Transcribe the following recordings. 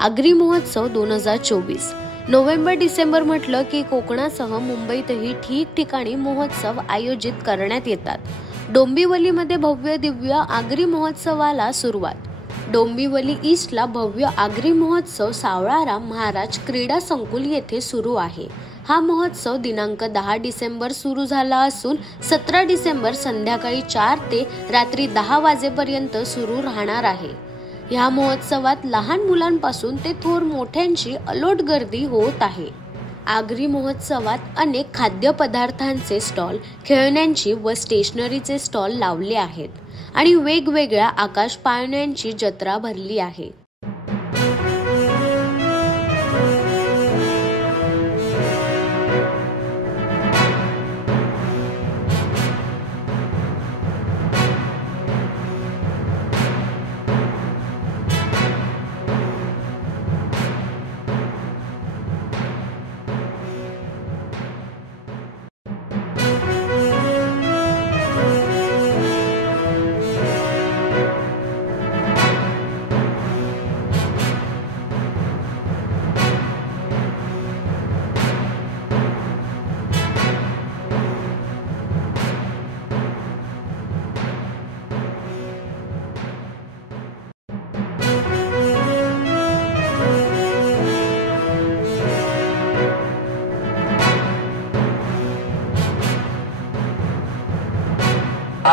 आगरी महोत्सव 2024। November December म्हटलं की कोकणासह मुंबईतही ठिकठिकाणी महोत्सव आयोजित करण्यात येतात। डोंबिवलीमध्ये भव्य दिव्य आगरी महोत्सवाला सुरुवात। डोंबिवली ईस्टला भव्य आगरी महोत्सव सावळाराम महाराज क्रीडा संकुल येथे सुरू आहे। हा महोत्सव दिनांक 10 डिसेंबर सुरू झाला असून 17 डिसेंबर संध्याकाळी 4 ते रात्री 10 वाजेपर्यंत सुरू राहणार आहे। या महोत्सवात लहान मुलांपासून ते थोर मोठ्यांची अलोट गर्दी होत आहे। आगरी महोत्सवात अनेक खाद्यपदार्थांचे स्टॉल, खेळण्यांची व स्टेशनरीचे स्टॉल लावले आहेत आणि वेगवेगळ्या आकाश पाळण्यांची जत्रा भरली आहे।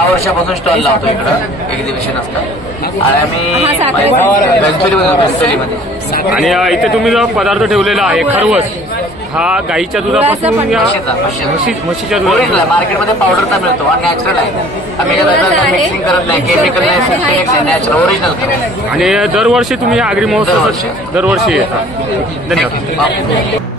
वर्षापासून स्टॉल लावतो इकडं एक्झिबिशन असतं आणि आम्ही आणि इथे तुम्ही जो पदार्थ ठेवलेला आहे खरवस, हा गाईच्या दुधापासून म्हशीच्या दुधापासून मार्केटमध्ये पावडरचा मिळतो आणि नॅचरल आहे। आम्ही मिक्सिंग करत नाही, केमिकल नाही, नॅचरल ओरिजिनल। आणि दरवर्षी तुम्ही आगरी महोत्सव दरवर्षी येता। धन्यवाद।